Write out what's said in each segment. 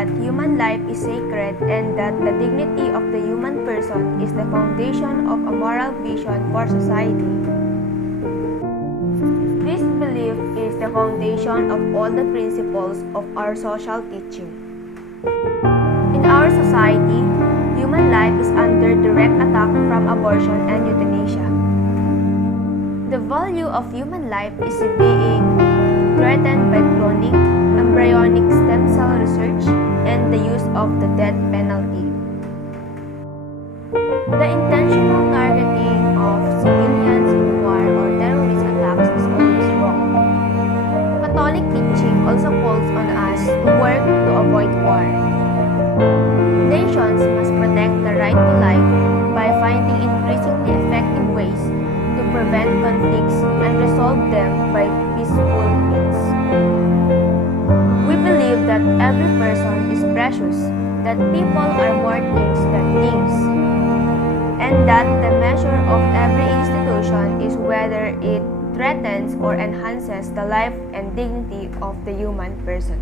that human life is sacred and that the dignity of the human person is the foundation of a moral vision for society. This belief is the foundation of all the principles of our social teaching. In our society, human life is under direct attack from abortion and euthanasia. The value of human life is being threatened by cloning, embryonic stem cell research, and the use of the death penalty. The intentional targeting of civilians in war or terrorist attacks is always wrong. Catholic teaching also calls on us to work to avoid war. Nations must protect the right to life by finding increasingly effective ways to prevent conflicts and resolve them by peaceful means. We believe that every person is precious, that people are more things than things, and that the measure of every institution is whether it threatens or enhances the life and dignity of the human person.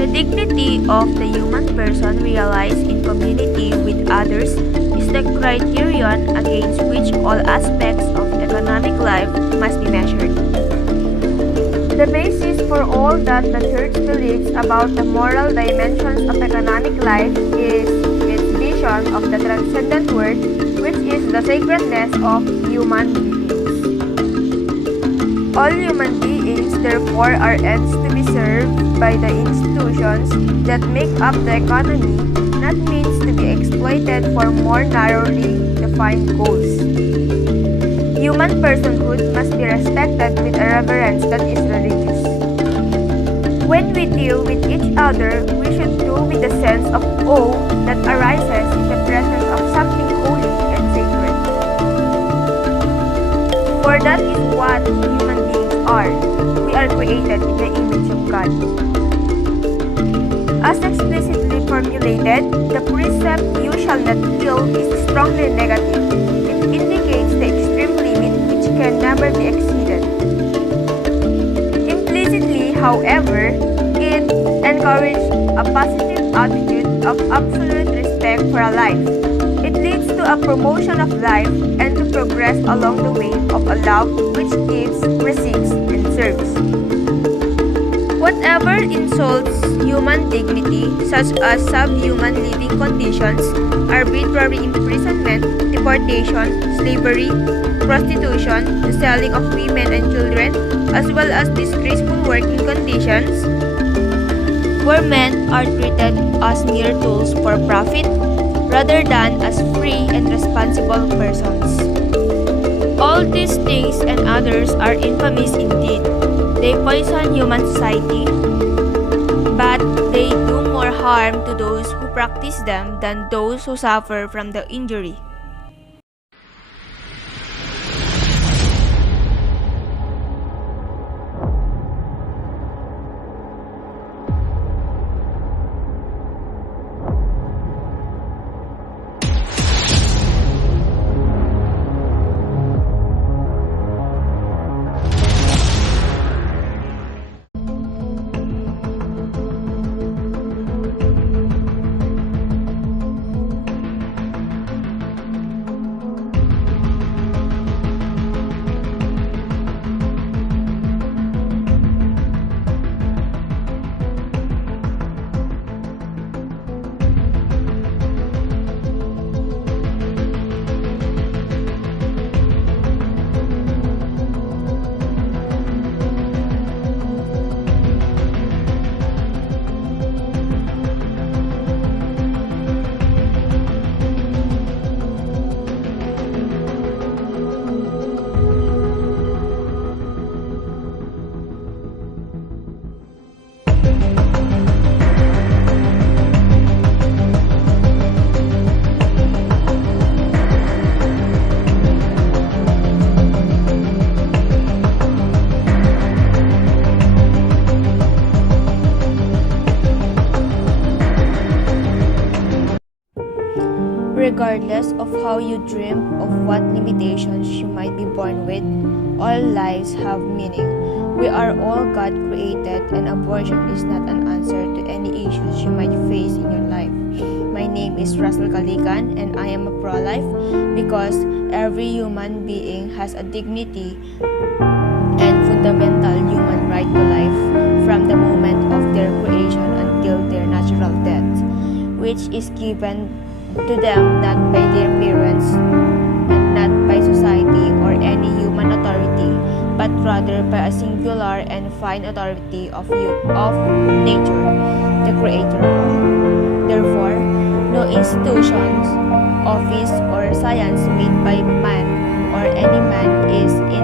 The dignity of the human person realized in community with others is the criterion against which all aspects of economic life must be measured. The basis for all that the Church believes about the moral dimensions of economic life is its vision of the transcendent world, which is the sacredness of human beings. All human beings, therefore, are ends to be served by the institutions that make up the economy, not means to be exploited for more narrowly defined goals. Human personhood must be respected with a reverence that is religious. When we deal with each other, we should do with a sense of awe that arises in the presence of something holy and sacred. For that is what human beings are. We are created in the image of God. As explicitly formulated, the precept "you shall not kill" is strongly negative. It indicates the extreme limit which can never be exceeded. Implicitly, however, it encourages a positive attitude of absolute respect for a life. It leads to a promotion of life and to progress along the way of a love which gives, receives, and serves. Whatever insults human dignity, such as subhuman living conditions, arbitrary imprisonment, deportation, slavery, prostitution, the selling of women and children, as well as disgraceful working conditions, where men are treated as mere tools for profit, rather than as free and responsible persons. All these things and others are infamous indeed. They poison human society, but they do more harm to those who practice them than those who suffer from the injury. Regardless of how you dream of what limitations you might be born with, all lives have meaning. We are all God created, and abortion is not an answer to any issues you might face in your life. My name is Russell Kalikan, and I am a pro-life because every human being has a dignity and fundamental human right to life from the moment of their creation until their natural death, which is given to them not by their parents and not by society or any human authority, but rather by a singular and fine authority of nature, the creator of all. Therefore, no institutions, office, or science made by man or any man is in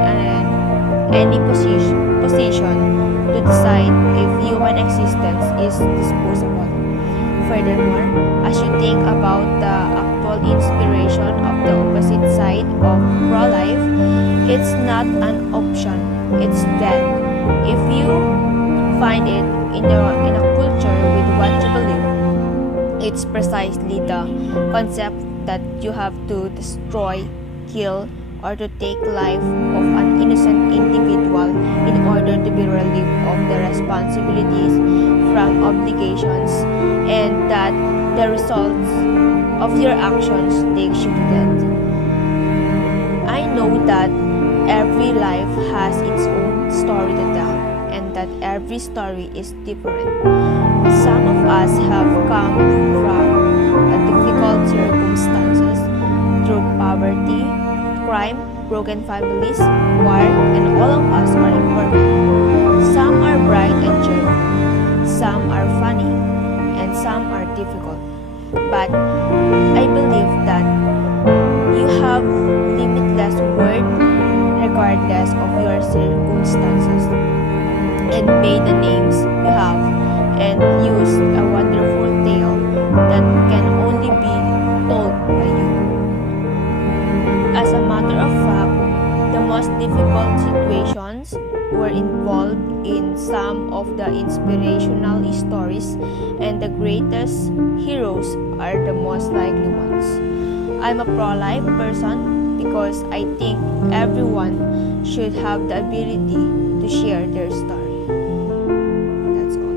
any position to decide if human existence is disposable. Furthermore, as you think about the actual inspiration of the opposite side of pro-life, it's not an option, it's dead. If you find it in a culture with what you believe, it's precisely the concept that you have to destroy, kill, or to take life of an innocent individual in order to be relieved of the responsibilities from obligations, and that the results of your actions takes you to death. I know that every life has its own story to tell, and that every story is different. Some of us have come from difficult circumstances through poverty, crime, broken families, war, and all of us are imperfect. Some are bright and genuine, some are funny, and some are difficult. But I believe that you have limitless worth regardless of your circumstances, and may the names you have and use a wonderful tale that can only be told by you. As a matter of fact, the most difficult situations were involved in some of the inspirational stories, and the greatest heroes are the most likely ones. I'm a pro-life person because I think everyone should have the ability to share their story. That's all.